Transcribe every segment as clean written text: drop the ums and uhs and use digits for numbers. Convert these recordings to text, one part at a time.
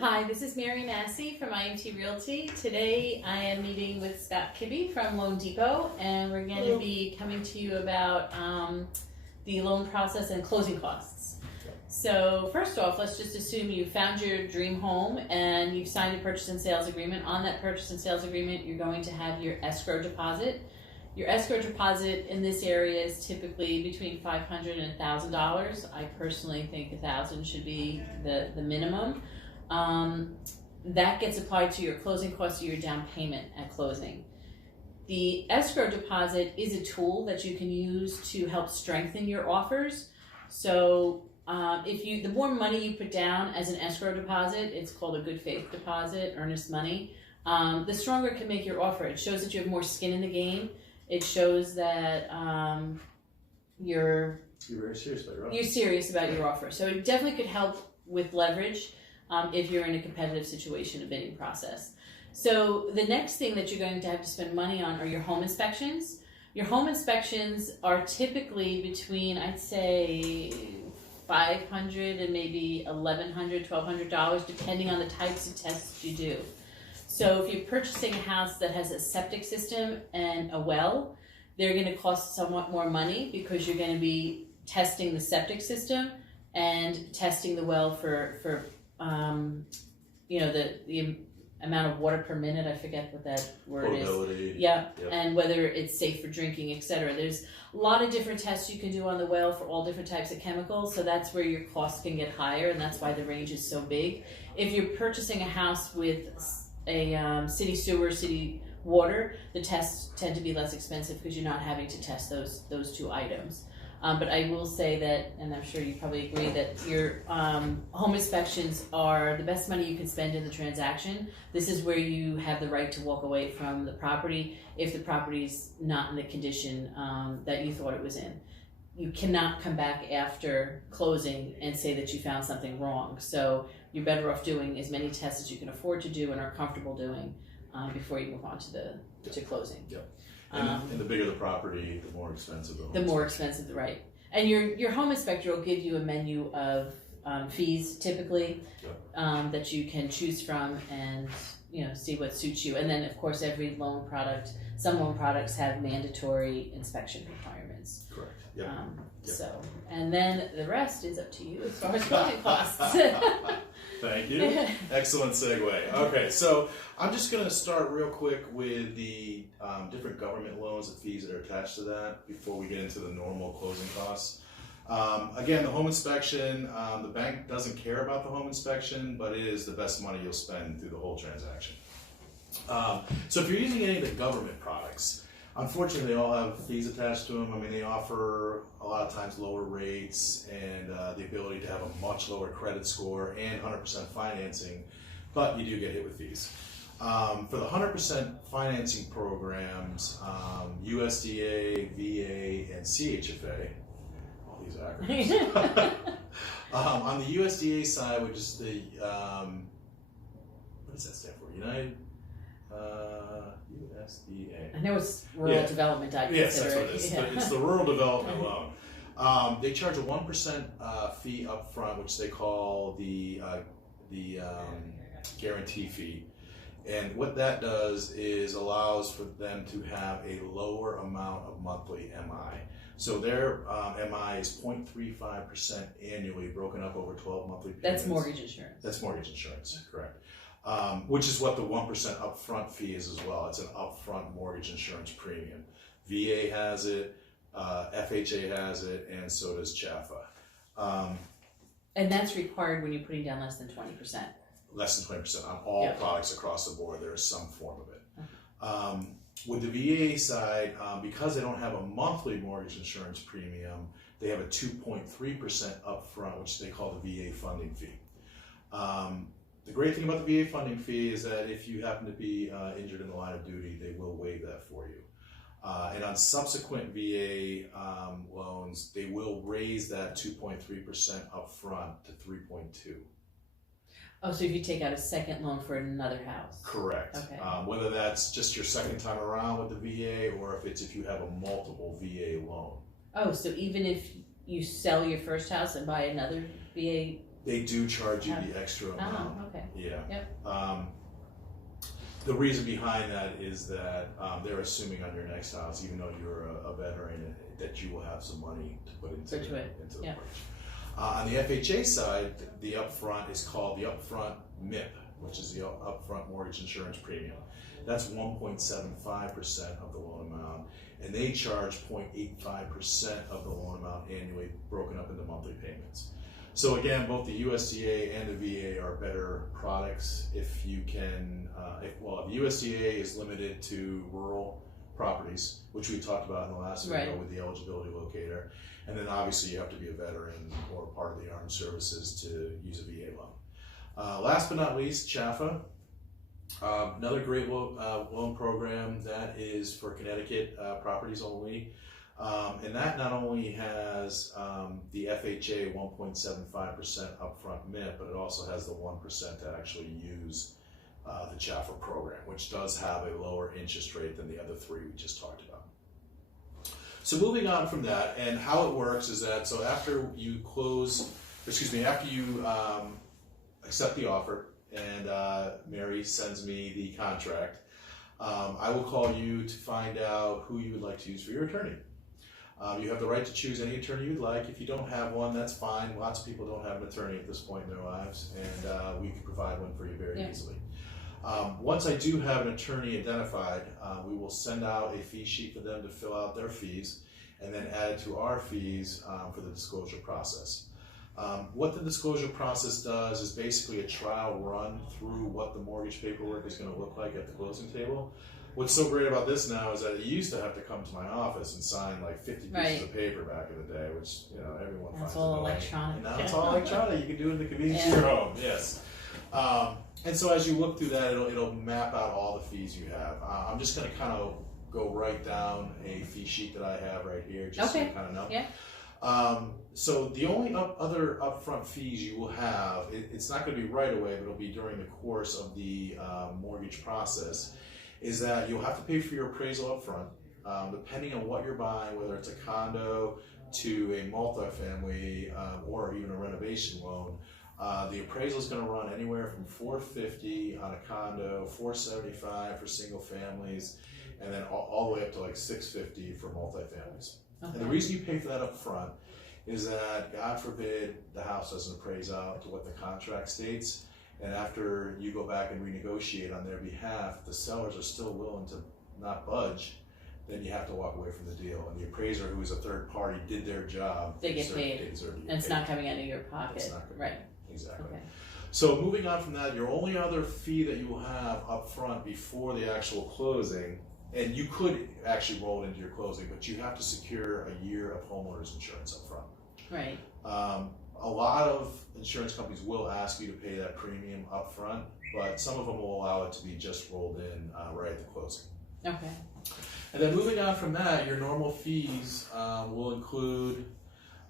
Hi, this is Mary Nasi from IMT Realty. Today I am meeting with Scott Kibbe from Loan Depot, and we're going to be coming to you about the loan process and closing costs. So first off, let's just assume you found your dream home and you've signed a purchase and sales agreement. On that purchase and sales agreement, you're going to have your escrow deposit. Your escrow deposit in this area is typically between $500 and $1,000. I personally think $1,000 should be the minimum. That gets applied to your closing costs or your down payment at closing. The escrow deposit is a tool that you can use to help strengthen your offers. So the more money you put down as an escrow deposit, it's called a good faith deposit, earnest money, the stronger it can make your offer. It shows that you have more skin in the game. It shows that you're very serious about your offer. You're serious about your offer. So it definitely could help with leverage if you're in a competitive situation, a bidding process. So the next thing that you're going to have to spend money on are your home inspections. Your home inspections are typically between, I'd say, $500 and maybe $1,100, $1,200, depending on the types of tests you do. So if you're purchasing a house that has a septic system and a well, they're going to cost somewhat more money because you're going to be testing the septic system and testing the well for the amount of water per minute. I forget what that word is. Yep. And whether it's safe for drinking, etc. There's a lot of different tests you can do on the well for all different types of chemicals, so that's where your costs can get higher, and that's why the range is so big. If you're purchasing a house with a city sewer, city water, the tests tend to be less expensive because you're not having to test those two items. But I will say that, and I'm sure you probably agree, that your home inspections are the best money you can spend in the transaction. This is where you have the right to walk away from the property if the property's not in the condition that you thought it was in. You cannot come back after closing and say that you found something wrong. So you're better off doing as many tests as you can afford to do and are comfortable doing before you move on to closing. Yep. And the bigger the property, the more expensive the home. The more expensive, right? And your home inspector will give you a menu of fees typically that you can choose from and see what suits you. And then of course every loan product, some loan products have mandatory inspection requirements. Correct. Yeah. So, and then the rest is up to you as far as closing costs. Thank you. Excellent segue. Okay, so I'm just going to start real quick with the different government loans and fees that are attached to that before we get into the normal closing costs. Again, the home inspection, the bank doesn't care about the home inspection, but it is the best money you'll spend through the whole transaction. So if you're using any of the government products, unfortunately, they all have fees attached to them. I mean, they offer a lot of times lower rates and the ability to have a much lower credit score and 100% financing, but you do get hit with fees. For the 100% financing programs, USDA, VA, and CHFA, all these acronyms. On the USDA side, which is the, what does that stand for? United? USDA. I know it's Rural Development. Yes, that's what it is. It's the Rural Development Loan. They charge a 1% fee up front, which they call the guarantee fee. And what that does is allows for them to have a lower amount of monthly MI. So their MI is 0.35% annually, broken up over 12 monthly payments. That's mortgage insurance. That's mortgage insurance, correct. Which is what the 1% upfront fee is as well. It's an upfront mortgage insurance premium. VA has it, FHA has it, and so does CHFA. And that's required when you're putting down less than 20%. Less than 20% on all products across the board. There is some form of it. With the VA side, because they don't have a monthly mortgage insurance premium, they have a 2.3% upfront, which they call the VA funding fee. The great thing about the VA funding fee is that if you happen to be injured in the line of duty, they will waive that for you. And on subsequent VA loans, they will raise that 2.3% upfront to 3.2%. Oh, so if you take out a second loan for another house. Correct. Okay. Whether that's just your second time around with the VA or if you have a multiple VA loan. Oh, so even if you sell your first house and buy another VA They do charge you the extra amount. Oh, okay. Yeah. Yep. The reason behind that is that they're assuming on your next house, even though you're a veteran, that you will have some money to put into the mortgage. On the FHA side, the upfront is called the upfront MIP, which is the upfront mortgage insurance premium. That's 1.75% of the loan amount, and they charge 0.85% of the loan amount annually, broken up into monthly payments. So again, both the USDA and the VA are better products if you can, the USDA is limited to rural properties, which we talked about in the last video with the eligibility locator. And then obviously you have to be a veteran or part of the armed services to use a VA loan. Last but not least, CHAFA. Another great loan program that is for Connecticut properties only. And that not only has the FHA 1.75% upfront MIP, but it also has the 1% to actually use the CHAFA program, which does have a lower interest rate than the other three we just talked about. So moving on from that, and how it works is that, so after you accept the offer, and Mary sends me the contract, I will call you to find out who you would like to use for your attorney. You have the right to choose any attorney you'd like. If you don't have one, that's fine. Lots of people don't have an attorney at this point in their lives, and we can provide one for you very easily. Once I do have an attorney identified, we will send out a fee sheet for them to fill out their fees, and then add it to our fees for the disclosure process. What the disclosure process does is basically a trial run through what the mortgage paperwork is going to look like at the closing table. What's so great about this now is that you used to have to come to my office and sign like 50 pieces of paper back in the day, which everyone finds That's all electronic. And now it's all electronic. You can do it in the convenience of your home. Yes. And so as you look through that, it'll map out all the fees you have. I'm just going to kind of go right down a fee sheet that I have right here, just so you kind of know. Yeah. So the only other upfront fees you will have, it's not going to be right away, but it'll be during the course of the mortgage process, is that you'll have to pay for your appraisal up front, depending on what you're buying, whether it's a condo to a multifamily or even a renovation loan. The appraisal is going to run anywhere from $450 on a condo, $475 for single families, and then all the way up to like $650 for multifamilies. Okay. And the reason you pay for that up front is that, God forbid, the house doesn't appraise out to what the contract states. And after you go back and renegotiate on their behalf, if the sellers are still willing to not budge, then you have to walk away from the deal. And the appraiser, who is a third party, did their job. They get paid. And it's not coming out of your pocket. It's not coming. Right. Exactly. Okay. So moving on from that, your only other fee that you will have up front before the actual closing, and you could actually roll it into your closing, but you have to secure a year of homeowners insurance up front. Right. A lot of insurance companies will ask you to pay that premium up front, but some of them will allow it to be just rolled in right at the closing. Okay. And then moving on from that, your normal fees will include,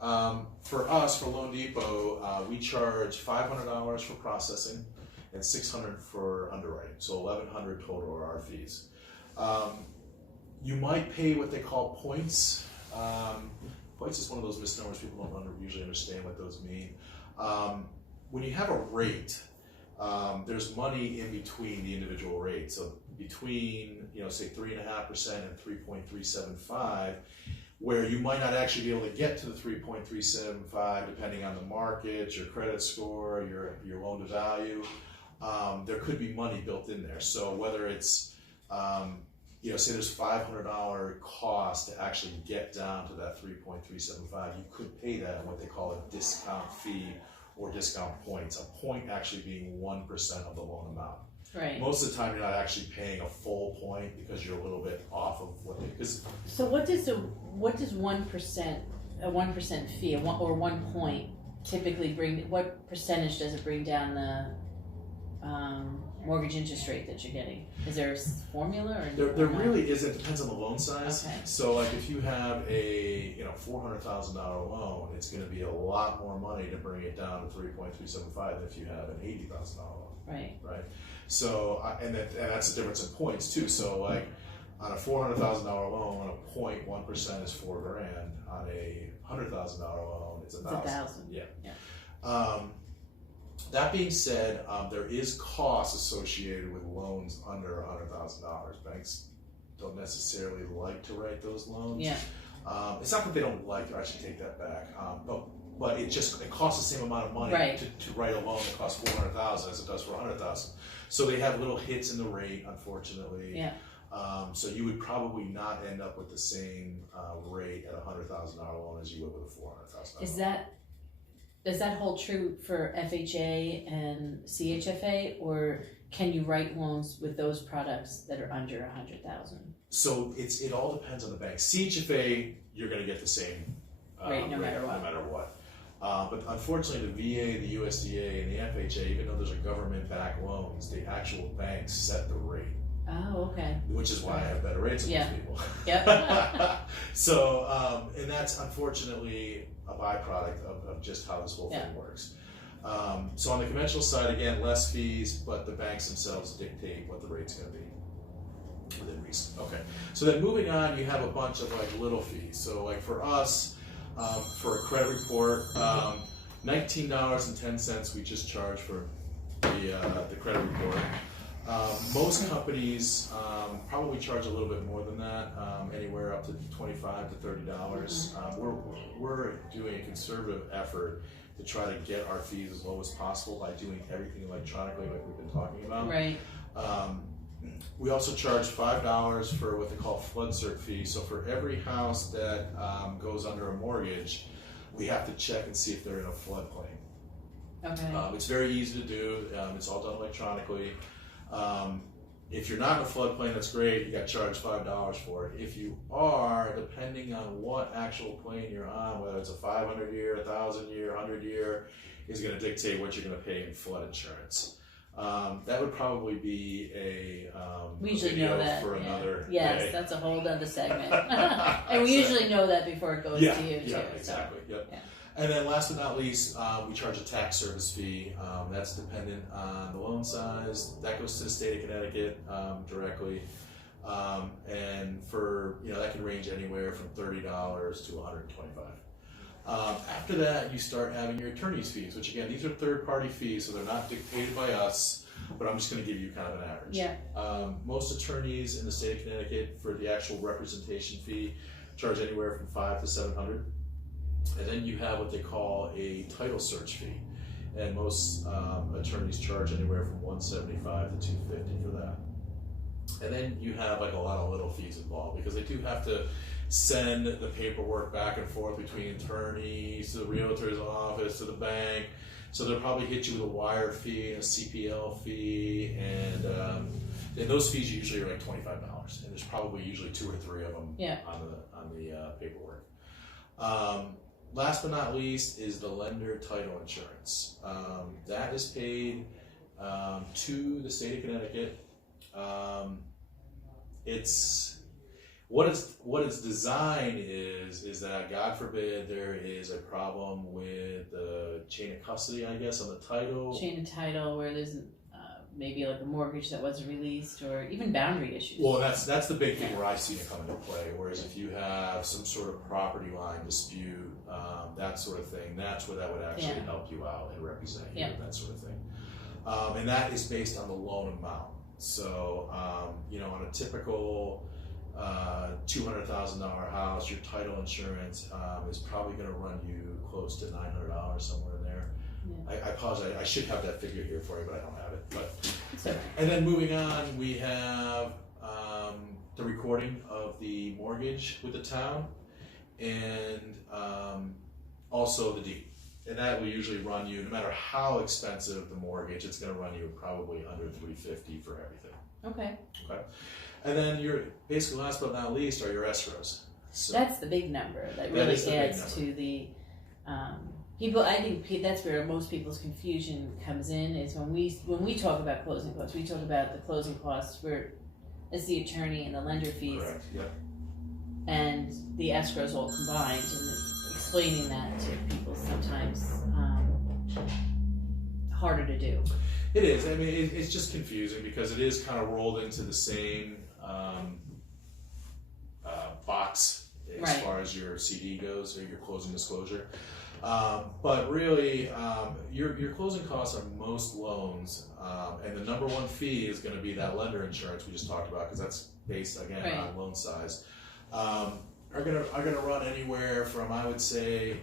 for us, for Loan Depot, we charge $500 for processing and $600 for underwriting, so $1,100 total are our fees. You might pay what they call points. Points is one of those misnomers. People don't usually understand what those mean. When you have a rate, there's money in between the individual rates. So between, say 3.5% and 3.375, where you might not actually be able to get to the 3.375 depending on the market, your credit score, your loan to value. There could be money built in there. So whether it's say there's $500 cost to actually get down to that 3.375, you could pay that in what they call a discount fee or discount points. A point actually being 1% of the loan amount. Right. Most of the time, you're not actually paying a full point because you're a little bit off of what they. So what does 1%, a 1% fee, or 1 point, typically bring? What percentage does it bring down the mortgage interest rate that you're getting? Is there a formula, or there really isn't? It depends on the loan size. Okay. So, like if you have a $400,000 loan, it's going to be a lot more money to bring it down to 3.375 than if you have an $80,000 loan. Right. Right. So, and that's the difference in points too. So, like on a $400,000 loan, a 0.1% is $4,000. On a $100,000 loan, it's $1,000. Yeah. That being said, there is costs associated with loans under $100,000. Banks don't necessarily like to write those loans. Yeah. It's not that they don't like to, I should take that back, but it costs the same amount of money Right. to write a loan that costs $400,000 as it does for $100,000. So they have little hits in the rate, unfortunately. Yeah. So you would probably not end up with the same rate at a $100,000 loan as you would with a $400,000. Does that hold true for FHA and CHFA, or can you write loans with those products that are under $100,000? So it all depends on the bank. CHFA, you're going to get the same Rate no matter what. But unfortunately, the VA, the USDA, and the FHA, even though those are government-backed loans, the actual banks set the rate. Oh, okay. Which is why I have better rates than most people. Yep. So, and that's unfortunately a byproduct of just how this whole thing works. So on the conventional side, again, less fees, but the banks themselves dictate what the rate's going to be within reason. Okay. So then moving on, you have a bunch of like little fees. So like for us, for a credit report, $19.10 we just charge for the credit report. Most companies probably charge a little bit more than that, anywhere up to $25 to $30. We're doing a conservative effort to try to get our fees as low as possible by doing everything electronically, like we've been talking about. Right. We also charge $5 for what they call flood cert fee. So for every house that goes under a mortgage, we have to check and see if they're in a floodplain. Okay. It's very easy to do. It's all done electronically. If you're not in a floodplain, that's great. You got charged $5 for it. If you are, depending on what actual plane you're on, whether it's a 500-year, 1,000-year, 100-year, is going to dictate what you're going to pay in flood insurance. That would probably be a we usually video know that for another Yes, day. that's a whole other segment. And we usually know that before it goes to you too. Yeah, exactly. So, yep. yeah. And then last but not least, we charge a tax service fee. That's dependent on the loan size. That goes to the state of Connecticut directly. And for, that can range anywhere from $30 to $125. After that, you start having your attorney's fees, which again, these are third-party fees, so they're not dictated by us, but I'm just going to give you kind of an average. Yeah. Most attorneys in the state of Connecticut, for the actual representation fee, charge anywhere from $500 to $700. And then you have what they call a title search fee, and most attorneys charge anywhere from $175 to $250 for that. And then you have like a lot of little fees involved, because they do have to send the paperwork back and forth between attorneys to the realtor's office to the bank. So they'll probably hit you with a wire fee and a CPL fee, and those fees usually are like $25, and there's probably usually 2 or 3 of them on the paperwork. Last but not least is the lender title insurance. That is paid to the state of Connecticut. It's what its design is that, God forbid, there is a problem with the chain of custody, I guess, on the title. Chain of title, where there's maybe like a mortgage that wasn't released, or even boundary issues. Well, that's the big thing where I see it come into play. Whereas if you have some sort of property line dispute, that sort of thing, that's where that would actually help you out and represent you, that sort of thing. And that is based on the loan amount. So, on a typical $200,000 house, your title insurance is probably going to run you close to $900, somewhere in there. Yeah. I apologize. I should have that figure here for you, but I don't have it. But and then moving on, we have the recording of the mortgage with the town, and also the deed. And that will usually run you, no matter how expensive the mortgage, it's going to run you probably under $350 for everything. Okay. And then your basically last but not least are your escrows. So that's the big number that really adds to the people. I think that's where most people's confusion comes in, is when we talk about closing costs. We talk about the closing costs where as the attorney and the lender fees. Correct. Yep. And the escrows all combined, and explaining that to people sometimes harder to do. It is. I mean, it's just confusing because it is kind of rolled into the same box as far as your CD goes, or your closing disclosure. But really, your closing costs on most loans, and the number one fee is going to be that lender insurance we just talked about, because that's based again on loan size. Are gonna run anywhere from, I would say,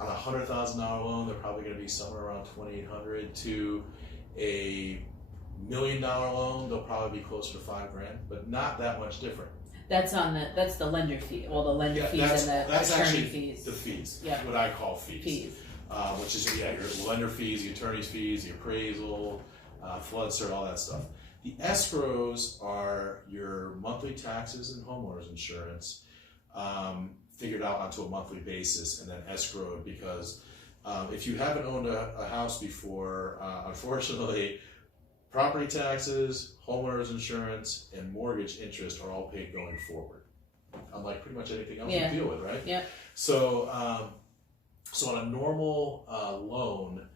on a $100,000 loan, they're probably going to be somewhere around $2,800 to a $1 million loan. They'll probably be closer to $5,000, but not that much different. That's the lender fee, all the lender fees and the attorney fees. The fees, Yep. what I call fees. Which is your lender fees, the attorney's fees, the appraisal, flood cert, all that stuff. The escrows are your monthly taxes and homeowners insurance, figured out onto a monthly basis and then escrowed, because if you haven't owned a house before, unfortunately, property taxes, homeowners insurance, and mortgage interest are all paid going forward, unlike pretty much anything else you deal with, right? Yeah. So, so on a normal loan,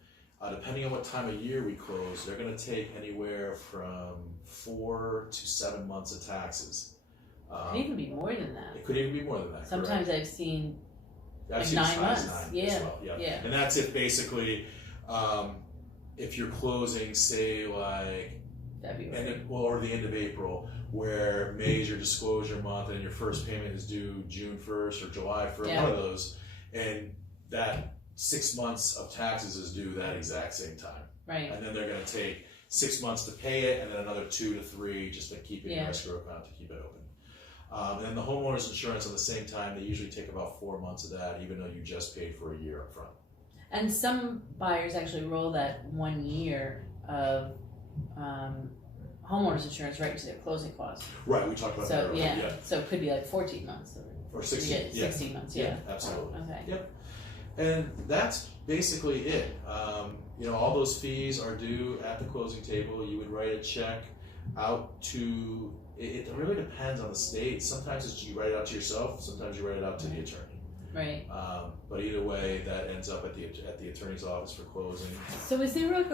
depending on what time of year we close, they're going to take anywhere from 4 to 7 months of taxes. It could even be more than that. It could even be more than that. Sometimes correct? I've seen I've like seen 9 months. As well. Yeah. And that's if basically, if you're closing, say like February, or the end of April, where May is your disclosure month and your first payment is due June 1st or July 1st, one of those, and that 6 months of taxes is due that exact same time. Right. And then they're going to take 6 months to pay it, and then another 2 to 3 just to keep it in your escrow account to keep it open. And then the homeowner's insurance at the same time, they usually take about 4 months of that, even though you just paid for a year up front. And some buyers actually roll that 1 year of homeowners insurance right into their closing costs. Right, we talked about that earlier. So it could be like 14 months or 16. 16 months. Yeah, absolutely. Okay. Yep. And that's basically it. All those fees are due at the closing table. You would write a check out to. It really depends on the state. Sometimes you write it out to yourself. Sometimes you write it out to the attorney. Right. But either way, that ends up at the attorney's office for closing. So is there like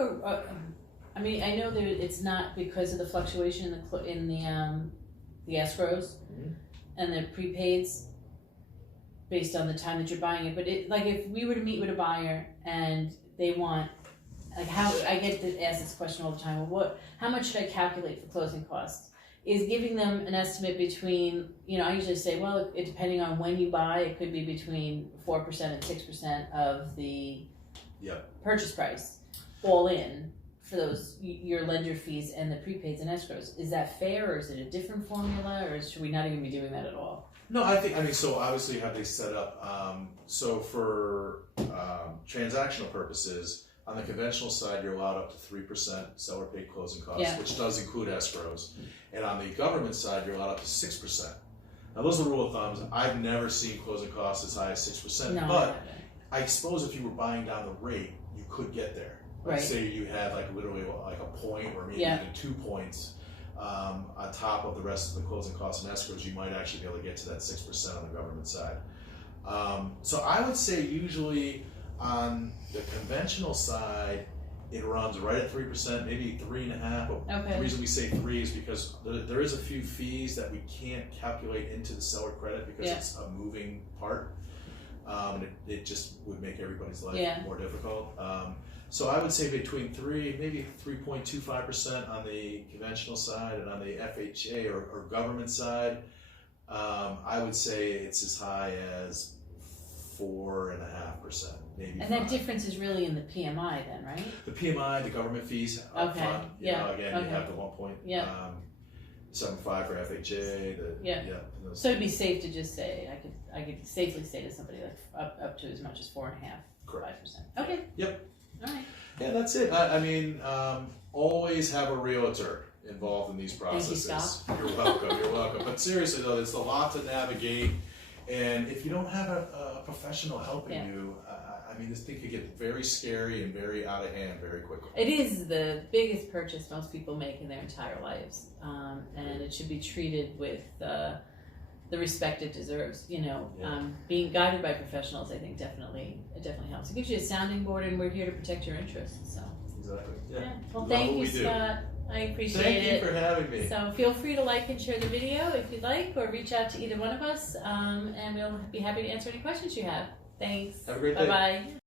I mean, I know it's not because of the fluctuation in the escrows and the prepaids based on the time that you're buying it. But if we were to meet with a buyer and they want, like, how I get asked this question all the time. Well, how much should I calculate for closing costs? Is giving them an estimate between, I usually say, well, depending on when you buy, it could be between 4% and 6% of the purchase price, all in, for those, your lender fees and the prepaids and escrows. Is that fair, or is it a different formula, or should we not even be doing that at all? No, so obviously you have these set up, so for transactional purposes, on the conventional side, you're allowed up to 3% seller paid closing costs, which does include escrows. And on the government side, you're allowed up to 6%. Now, those are the rule of thumbs. I've never seen closing costs as high as 6%. No, but I suppose if you were buying down the rate, you could get there. Like say you had literally a point or maybe even 2 points on top of the rest of the closing costs and escrows, you might actually be able to get to that 6% on the government side. So I would say usually on the conventional side, it runs right at 3%, maybe 3.5%. The reason we say 3 is because there is a few fees that we can't calculate into the seller credit because it's a moving part. And it just would make everybody's life more difficult. So I would say between 3, maybe 3.25% on the conventional side, and on the FHA or government side, I would say it's as high as 4.5%, maybe. And 5%. That difference is really in the PMI then, right? The PMI, the government fees up front. You have the 1.75 for FHA. So it'd be safe to just say, I could safely say to somebody up to as much as 4.5%, 5%. Okay. Yep. All right. Yeah, that's it. I mean, always have a realtor involved in these processes. Thank you, You're welcome. You're welcome. But seriously though, there's a lot to navigate, and if you don't have a professional helping you, I mean, this thing could get very scary and very out of hand very quickly. It is the biggest purchase most people make in their entire lives, and it should be treated with the respect it deserves. Being guided by professionals, I think definitely helps. It gives you a sounding board, and we're here to protect your interests. So exactly. Yeah. Well, thank you, Scott. I appreciate it. Thank you for having me. So feel free to like and share the video if you'd like, or reach out to either one of us, and we'll be happy to answer any questions you have. Thanks. Have a great day. Bye-bye.